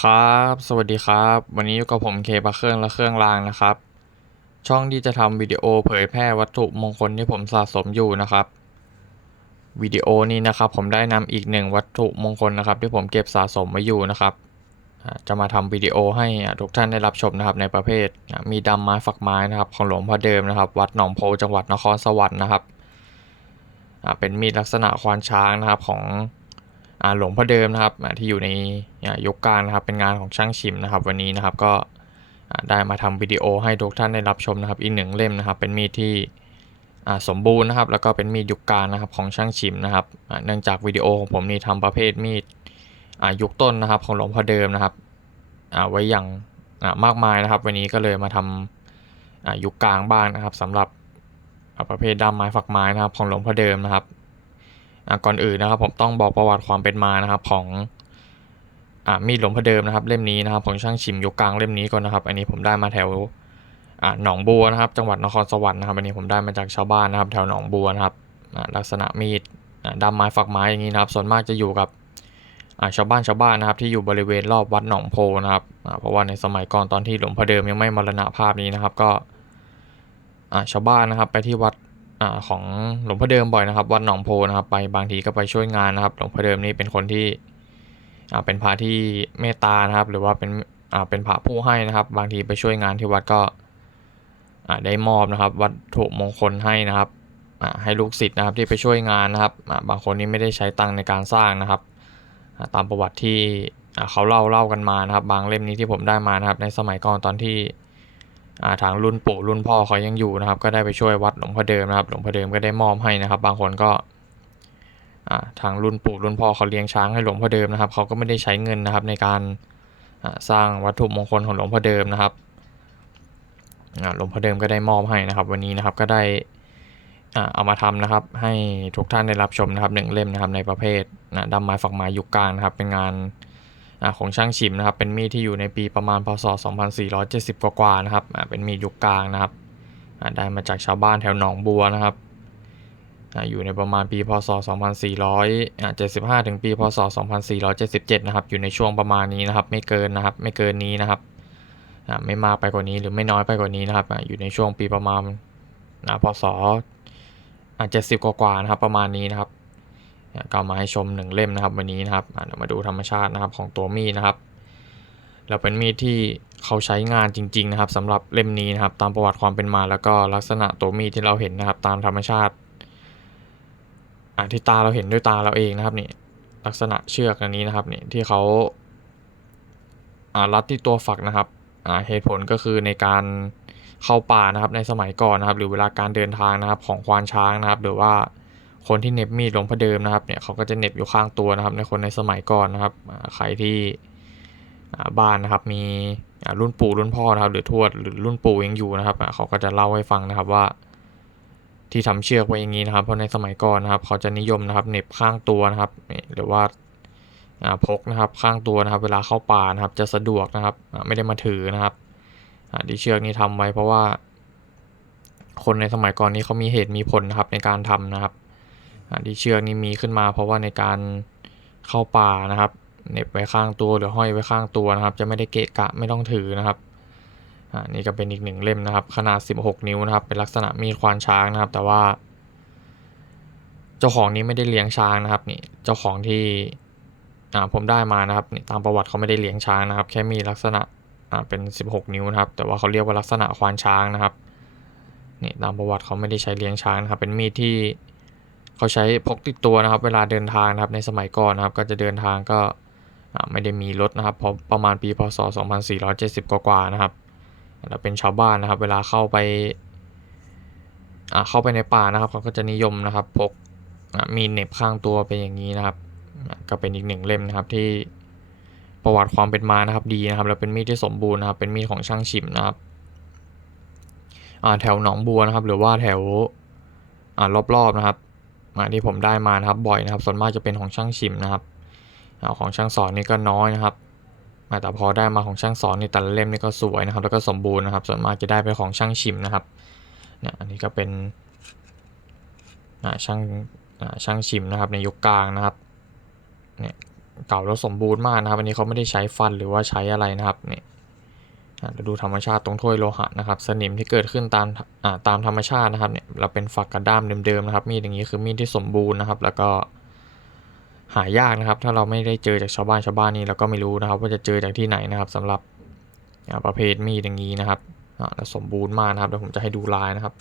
ครับ สวัสดีครับ วันนี้อยู่กับผมเคปะเครื่องและเครื่องรางนะครับ ช่องที่จะทำวิดีโอเผยแพร่วัตถุมงคลที่ผมสะสมอยู่นะครับวิดีโอนี้นะครับ ผมได้นำอีกหนึ่งวัตถุมงคลนะครับ ที่ผมเก็บสะสมไว้อยู่นะครับ จะมาทำวิดีโอให้ทุกท่านได้รับชมนะครับในประเภทมีดำไม้ฝักไม้นะครับ ของหลวงพ่อเดิมนะครับ วัดหนองโพจังหวัดนครสวรรค์นะครับเป็นมีดลักษณะควานช้างนะครับของ หลวงพ่อเดิมนะครับที่อยู่ในยุคกลางนะครับเป็นงานของช่างชิมนะครับ วันนี้นะครับก็ได้มาทำวิดีโอให้ทุกท่านได้รับชมนะครับ อีกหนึ่งเล่มนะครับ เป็นมีดที่สมบูรณ์นะครับ แล้วก็เป็นมีดยุคกลางนะครับของช่างชิมนะครับเนื่องจากวิดีโอของผมนี่ทำประเภทมีดยุคต้นนะครับ ของหลวงพ่อเดิมนะครับไว้อย่างมากมายนะครับ วันนี้ก็เลยมาทำอ่ายุคกลางบ้างนะครับสำหรับประเภทด้ามไม้ฝักไม้นะครับ ของหลวงพ่อเดิมนะครับ ก่อนอื่นนะครับผมต้องบอกประวัติความเป็นมานะครับของอมีดหลวงพ่อเดิมนะครับ เล่มนี้นะครับของช่างชิมยุคกลางเล่มนี้ก่อนนะครับ อันนี้ผมได้มาแถวอาหนองบัวนะครับ จังหวัดนครสวรรค์นะครับอันนี้ผมได้มาจากชาวบ้านนะครับ แถวหนองบัวนะครับอาลักษณะมีดอาดำไม้ฝักไม้อย่างนี้นะครับ ส่วนมากจะอยู่กับอาชาวบ้านชาวบ้านนะครับ ที่อยู่บริเวณรอบวัดหนองโพนะครับอาเพราะว่าในสมัยก่อนตอนที่หลวงพ่อเดิมยังไม่มรณภาพนี้นะครับ ก็อาชาวบ้านนะครับ ไปที่วัด ของหลวงพ่อเดิมบ่อยนะครับ วัดหนองโพนะครับไปบางทีก็ไปช่วยงานนะครับ หลวงพ่อเดิมนี่เป็นคนที่เป็นพระที่เมตตานะครับ หรือว่าเป็นเป็นพระผู้ให้นะครับ บางทีไปช่วยงานที่วัดก็ได้มอบนะครับ วัตถุมงคลให้นะครับให้ลูกศิษย์นะครับที่ไปช่วยงานนะครับบางคนนี่ไม่ได้ใช้ตังในการสร้างนะครับ ตามประวัติที่เขาเล่าเล่ากันมานะครับ บางเล่มนี้ที่ผมได้มานะครับ ในสมัยก่อนตอนที่ ทางรุ่นปู่รุ่นพ่อเขายังอยู่นะครับ ก็ได้ไปช่วยวัดหลวงพ่อเดิมนะครับหลวงพ่อเดิมก็ได้มอบให้นะครับ บางคนก็าทางรุ่นปู่รุ่นพ่อเขาเลี้ยงช้างให้หลวงพ่อเดิมนะครับเขาก็ไม่ได้ใช้เงินนะครับในการาสร้างวัตถุมงคลของหลวงพ่อเดิมนะครับหลวงพ่อเดิมก็ได้มอบให้นะครับ วันนี้นะครับก็ได้เอามาทำนะครับ ให้ทุกท่านได้รับชมนะครับหนึ่งเล่มนะครับในประเภทนะดำไม้ฝักไม้ยุคกลางนะครับ เป็นงาน ของช่างชิมนะครับเป็นมีดที่อยู่ในปีประมาณพศ 2470 กว่าๆนะครับอ่าเป็นมีดยุคกลางนะครับอ่าได้มาจากชาวบ้านแถวหนองบัวนะครับอ่าอยู่ในประมาณปีพศ 2475 ถึงปีพศ 2477 นะครับ อยู่ในช่วงประมาณนี้นะครับ ไม่เกินนะครับ ไม่เกินนี้นะครับอ่าไม่มากไปกว่านี้หรือไม่น้อยไปกว่านี้นะครับ อยู่ในช่วงปีประมาณอ่าพศอ่า70 กว่าๆนะครับ ประมาณนี้นะครับ ก็เอามาให้ชมหนึ่งเล่มนะครับ วันนี้นะครับเดี๋ยวมาดูธรรมชาตินะครับของตัวมีดนะครับแล้วเป็นมีดที่เขาใช้งานจริง ๆ นะครับสำหรับเล่มนี้นะครับ ตามประวัติความเป็นมาแล้วก็ลักษณะตัวมีดที่เราเห็นนะครับ ตามธรรมชาติอะที่ตาเราเห็นด้วยตาเราเองนะครับนี่ลักษณะเชือกอันนี้นะครับนี่ที่เขาอ่ารัดที่ตัวฝักนะครับอ่าเหตุผลก็คือในการเข้าป่านะครับในสมัยก่อนนะครับ หรือเวลาการเดินทางนะครับของควานช้างนะครับ หรือว่า คนที่เน็บมีดหลวงพ่อเดิมนะครับเนี่ยเขาก็จะเน็บอยู่ข้างตัวนะครับ ในคนในสมัยก่อนนะครับใครที่บ้านนะครับมีรุ่นปู่รุ่นพ่อนะครับ หรือทวดหรือรุ่นปู่ยังอยู่นะครับเขาก็จะเล่าให้ฟังนะครับว่า ที่ทำเชือกไว้อย่างนี้นะครับ เพราะในสมัยก่อนนะครับ เขาจะนิยมนะครับเน็บข้างตัวนะครับหรือว่าพกนะครับข้างตัวนะครับ เวลาเข้าป่านะครับ จะสะดวกนะครับไม่ได้มาถือนะครับที่เชือกนี้ทำไว้เพราะว่า คนในสมัยก่อนนี้เขามีเหตุมีผลนะครับในการทำนะครับ ที่เชือกนี้มีขึ้นมาเพราะว่าในการเข้าป่านะครับเหน็บไว้ข้างตัวหรือห้อยไว้ข้างตัวนะครับ จะไม่ได้เกะกะไม่ต้องถือนะครับอ่านี่ก็เป็นอีกหนึ่งเล่มนะครับ ขนาด 16 นิ้วนะครับ เป็นลักษณะมีควานช้างนะครับ แต่ว่า เจ้าของนี้ไม่ได้เลี้ยงช้างนะครับนี่เจ้าของที่ผมได้มานะครับตามประวัติเขาไม่ได้เลี้ยงช้างนะครับ แค่มีลักษณะเป็น 16 นิ้วนะครับ แต่ว่าเขาเรียกว่าลักษณะควานช้างนะครับนี่ตามประวัติเขาไม่ได้ใช้เลี้ยงช้างนะครับ เป็นมีดที่ เขาใช้พกติดตัวนะครับ เวลาเดินทางนะครับในสมัยก่อนนะครับ ก็จะเดินทางก็ไม่ได้มีรถนะครับพราะประมาณปีพศ 2470 กว่าๆนะครับแล้วเป็นชาวบ้านนะครับ เวลาเข้าไปเข้าไปในป่านะครับเขาก็จะนิยมนะครับพกมีดเหน็บข้างตัวเป็นอย่างนี้นะครับ ก็เป็นอีกหนึ่งเล่มนะครับที่ประวัติความเป็นมานะครับดีนะครับ แล้วเป็นมีดที่สมบูรณ์นะครับ เป็นมีดของช่างฉิมนะครับแถวหนองบัวนะครับ หรือว่าแถวรอบๆนะครับ อ่าที่ผมได้มานะครับบ่อยนะครับ ส่วนมากจะเป็นของช่างชิมนะครับอาของช่างสอนนี่ก็น้อยนะครับแต่พอได้มาของช่างสอนนี่แต่ละเล่มนี่ก็สวยนะครับ แล้วก็สมบูรณ์นะครับ ส่วนมากจะได้เป็นของช่างชิมนะครับเนี่ยอันนี้ก็เป็นช่างช่างชิมนะครับ ในยุคกลางนะครับเนี่ยเก่าแล้วสมบูรณ์มากนะครับ อันนี้เขาไม่ได้ใช้ฟันหรือว่าใช้อะไรนะครับเนี่อะ เดี๋ยวดูธรรมชาติตรงถ้วยโลหะนะครับ สนิมที่เกิดขึ้นตามตามธรรมชาตินะครับเนี่ยเราเป็นฝักกระด้ามเดิมๆนะครับ มีดอย่างนี้คือมีดที่สมบูรณ์นะครับ แล้วก็หายากนะครับ ถ้าเราไม่ได้เจอจากชาวบ้านชาวบ้านนี่เราก็ไม่รู้นะครับ ว่าจะเจอจากที่ไหนนะครับสำหรับประเภทมีดอย่างนี้นะครับแล้วสมบูรณ์มากนะครับเดี๋ยวผมจะให้ดูลายนะครับ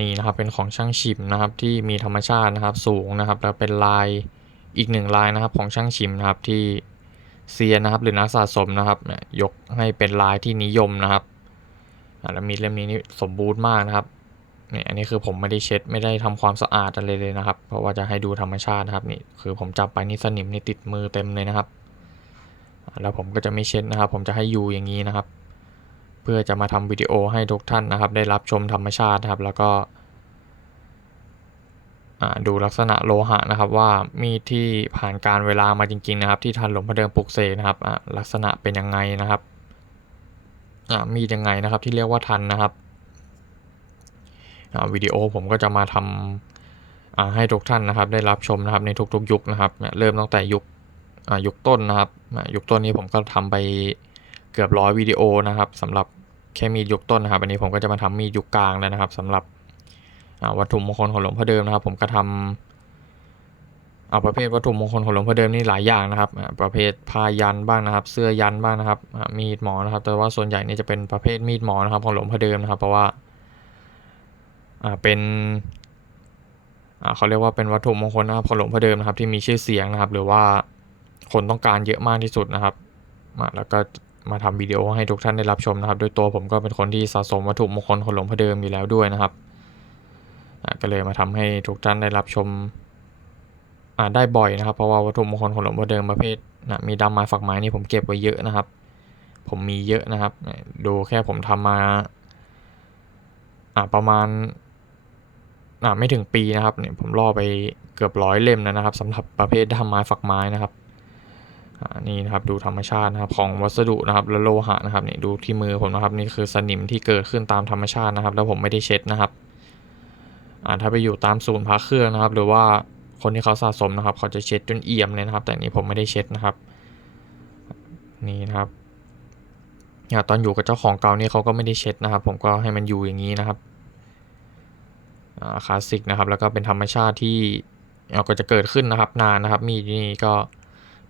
นี่นะครับเป็นของช่างชิมนะครับที่มีธรรมชาตินะครับสูงนะครับ แล้วเป็นลายอีกหนึ่งลายนะครับของช่างชิมนะครับที่ เซียนนะครับหรือนักสะสมนะครับเนี่ยยกให้เป็นลายที่นิยมนะครับอาแล้วมีดเล่มนี้นี่สมบูรณ์มากนะครับเนี่ยอันนี้คือผมไม่ได้เช็ดไม่ได้ทำความสะอาดอะไรเลยนะครับ เพราะว่าจะให้ดูธรรมชาตินะครับนี่คือผมจับไปนี่สนิมนี่ติดมือเต็มเลยนะครับ แล้วผมก็จะไม่เช็ดนะครับ ผมจะให้อยู่อย่างนี้นะครับ เพื่อจะมาทำวิดีโอให้ทุกท่านนะครับ ได้รับชมธรรมชาตินะครับ แล้วก็ ดูลักษณะโลหะนะครับว่ามีดที่ผ่านการเวลามาจริงๆนะครับ ที่ทันหลวงพ่อเดิมปลุกเสกนะครับลักษณะเป็นยังไงนะครับมีดยังไงนะครับที่เรียกว่าทันนะครับวิดีโอผมก็จะมาทำาให้ทุกท่านนะครับ ได้รับชมนะครับในทุกๆ ยุคนะครับเริ่มตั้งแต่ยุคยุคต้นนะครับยุคต้นนี้ผมก็ทำไปเกือบร้อยวิดีโอนะครับสำหรับแค่มีดยุคต้นนะครับ อันนี้ผมก็จะมาทำมีดยุคกลางแล้วนะครับสำหรับ วัตถุมงคลของหลวงพ่อเดิมนะครับ ผมก็ทำเอาประเภทวัตถุมงคลของหลวงพ่อเดิมนี่หลายอย่างนะครับ ประเภทพายันบ้างนะครับ เสื้อยันบ้างนะครับ มีดหมอนะครับ แต่ว่าส่วนใหญ่นี่จะเป็นประเภทมีดหมอนะครับของหลวงพ่อเดิมนะครับ เพราะว่าอ่าเป็นอ่าเขาเรียกว่าเป็นวัตถุมงคลนะครับของหลวงพ่อเดิมนะครับ ที่มีชื่อเสียงนะครับ หรือว่าคนต้องการเยอะมากที่สุดนะครับอ่าแล้วก็มาทำวิดีโอให้ทุกท่านได้รับชมนะครับ โดยตัวผมก็เป็นคนที่สะสมวัตถุมงคลของหลวงพ่อเดิมอยู่แล้วด้วยนะครับ ก็เลยมาทำให้ทุกท่านได้รับชมได้บ่อยนะครับ เพราะว่าวัตถุมงคลของหลวงพ่อเดิมประเภทนะมีดำไม้ฝักไม้นี่ผมเก็บไว้เยอะนะครับ ผมมีเยอะนะครับ ดูแค่ผมทำมาอ่าประมาณาไม่ถึงปีนะครับเนี่ยผมล่อไปเกือบร้อยเล่มแล้วนะครับสำหรับประเภทดำไม้ฝักไม้นะครับนี่นะครับดูธรรมชาตินะครับของวัสดุนะครับและโลหะนะครับนี่ดูที่มือผมนะครับนี่คือสนิมที่เกิดขึ้นตามธรรมชาตินะครับ แล้วผมไม่ได้เช็ดนะครับ อ่าถ้าไปอยู่ตามศูนย์พักเครื่องนะครับ หรือว่าคนที่เขาสะสมนะครับ เขาจะเช็ดจนเอี่ยมเลยนะครับ แต่นี้ผมไม่ได้เช็ดนะครับ นี่นะครับอ่าตอนอยู่กับเจ้าของเก่านี่เขาก็ไม่ได้เช็ดนะครับ ผมก็ให้มันอยู่อย่างนี้นะครับอ่าคลาสสิกนะครับ แล้วก็เป็นธรรมชาติที่เราก็จะเกิดขึ้นนะครับนานนะครับ มีนี่ก็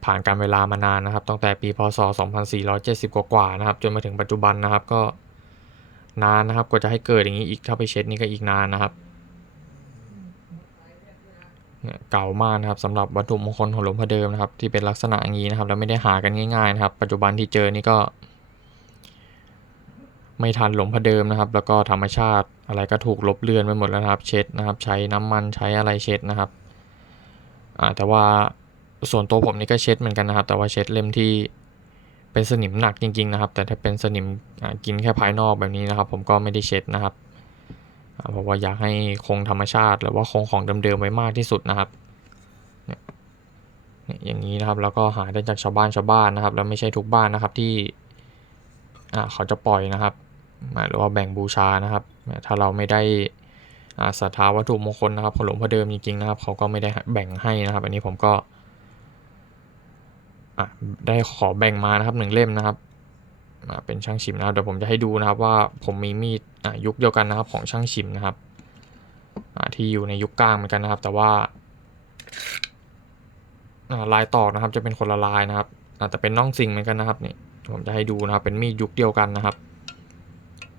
ผ่านการเวลามานานนะครับตั้งแต่ปีพศ 2470 กว่าๆนะครับ จนมาถึงปัจจุบันนะครับก็นานนะครับกว่าจะให้เกิดอย่างนี้อีกถ้าไปเช็ดนี่ก็อีกนานนะครับ เก่ามากนะครับสำหรับวัตถุมงคลของหลวงพ่อเดิมนะครับ ที่เป็นลักษณะอย่างนี้นะครับ แล้วไม่ได้หากันง่ายๆนะครับ ปัจจุบันที่เจอนี่ก็ ไม่ทันหลวงพ่อเดิมนะครับ แล้วก็ธรรมชาติอะไรก็ถูกลบเลือนไปหมดแล้วนะครับ เช็ดนะครับ ใช้น้ำมันใช้อะไรเช็ดนะครับแต่ว่าส่วนตัวผมนี่ก็เช็ดเหมือนกันนะครับ แต่ว่าเช็ดเล่มที่เป็นสนิมหนักจริง ๆ นะครับ แต่ถ้าเป็นสนิมกินแค่ภายนอกแบบนี้นะครับ ผมก็ไม่ได้เช็ดนะครับ เพราะว่าอยากให้คงธรรมชาติ หรือว่าคงของเดิมๆไว้มากที่สุดนะครับอย่างนี้นะครับแล้วก็หาได้จากชาวบ้านชาวบ้านนะครับ แล้วไม่ใช่ทุกบ้านนะครับที่เขาจะปล่อยนะครับหรือว่าแบ่งบูชานะครับ ถ้าเราไม่ได้ศรัทธาวัตถุมงคลนะครับของหลวงพ่อเดิมจริงๆนะครับ เขาก็ไม่ได้แบ่งให้นะครับ อันนี้ผมก็ได้ขอแบ่งมานะครับหนึ่งเล่มนะครับเป็นช่างชิมนะครับเดี๋ยวผมจะให้ดูนะครับว่าผมมีมีด ยุคเดียวกันนะครับของช่างชิมนะครับอ่าที่อยู่ในยุคกลางเหมือนกันนะครับ แต่ว่าอ่าลายตอกนะครับจะเป็นคนละลายนะครับอ่าแต่เป็นน่องซิงเหมือนกันนะครับนี่ผมจะให้ดูนะครับเป็นมีดยุคเดียวกันนะครับ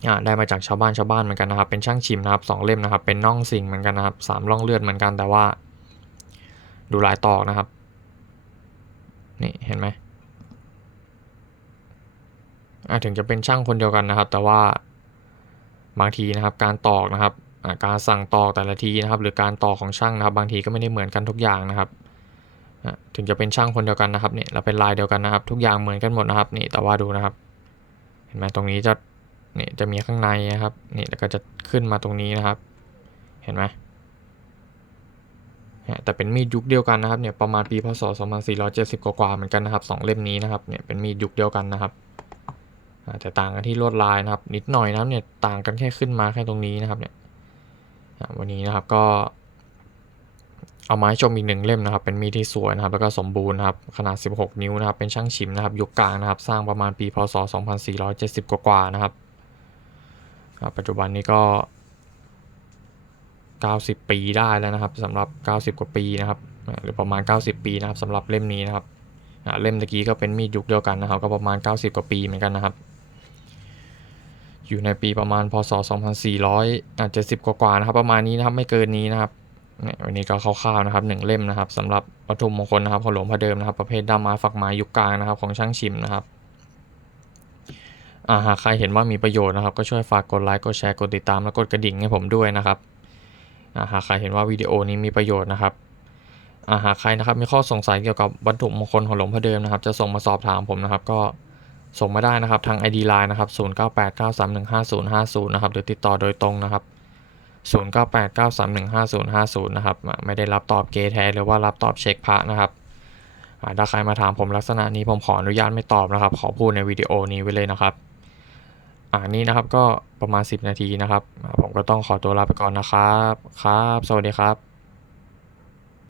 อ่าได้มาจากชาวบ้านชาวบ้านเหมือนกันนะครับ เป็นช่างชิมนะครับสองเล่มนะครับ เป็นน่องสิงเหมือนกันนะครับสามร่องเลือดเหมือนกันแต่ว่า ดูลายตอกนะครับ นี่เห็นไหมอ่าถึงจะเป็นช่างคนเดียวกันนะครับ แต่ว่า บางทีนะครับการตอกนะครับการสั่งตอกแต่ละทีนะครับ หรือการตอกของช่างนะครับ บางทีก็ไม่ได้เหมือนกันทุกอย่างนะครับถึงจะเป็นช่างคนเดียวกันนะครับเนี่ยเราเป็นลายเดียวกันนะครับ ทุกอย่างเหมือนกันหมดนะครับนี่แต่ว่าดูนะครับ เห็นไหมตรงนี้จะนี่จะมีข้างในนะครับนี่แล้วก็จะขึ้นมาตรงนี้นะครับ เห็นไหมแต่เป็นมีดยุคเดียวกันนะครับเนี่ยประมาณปีพศ 2470 กว่าๆเหมือนกันนะครับสองเล่มนี้นะครับเนี่ยเป็นมีดยุคเดียวกันนะครับ แต่ต่างกันที่ลวดลายนะครับ นิดหน่อยนะเนี่ยต่างกันแค่ขึ้นมาแค่ตรงนี้นะครับเนี่ยวันนี้นะครับก็ เอามาให้ชมอีกหนึ่งเล่มนะครับ เป็นมีดที่สวยนะครับ แล้วก็สมบูรณ์นะครับ ขนาด 16 นิ้วนะครับ เป็นช่างฉิมนะครับ ยุคกลางนะครับ สร้างประมาณปีพศ 2470 กว่าๆนะครับปัจจุบันนี้ก็ 90 ปีได้แล้วนะครับสำหรับ 90 กว่าปีนะครับ หรือประมาณ 90 ปีนะครับสำหรับเล่มนี้นะครับเล่มตะกี้ก็เป็นมีดยุคเดียวกันนะครับ ก็ประมาณ 90 กว่าปีเหมือนกันนะครับ อยู่ในปีประมาณพศ 2470อาจจะ10กว่าๆนะครับ ประมาณนี้นะครับไม่เกินนี้นะครับเนี่ยวันนี้ก็คร่าวๆนะครับหนึ่งเล่มนะครับสำหรับวัตถุมงคลนะครับของหลวงพ่อเดิมนะครับ ประเภทด้ามไม้ฝักไม้ยุคกลางนะครับ ของช่างชิมนะครับอ่าหากใครเห็นว่ามีประโยชน์นะครับ ก็ช่วยฝากกดไลค์กดแชร์กดติดตามและกดกระดิ่งให้ผมด้วยนะครับอ่าหากใครเห็นว่าวิดีโอนี้มีประโยชน์นะครับอ่าหากใครนะครับมีข้อสงสัยเกี่ยวกับวัตถุมงคลของหลวงพ่อเดิมนะครับ จะส่งมาสอบถามผมนะครับ ก็ ส่งมาได้นะครับทาง ID Line นะครับ 0989315050 นะครับหรือติดต่อโดยตรงนะครับ 0989315050 นะครับ ไม่ได้รับตอบเกแท้หรือว่ารับตอบเช็คพระนะครับอ่าถ้าใครมาถามผมลักษณะนี้ผมขออนุญาตไม่ตอบนะครับ ขอพูดในวิดีโอนี้ไว้เลยนะครับอ่านี่นะครับก็ประมาณ 10 นาทีนะครับ ผมก็ต้องขอตัวลาไปก่อนนะครับ ครับ สวัสดีครับ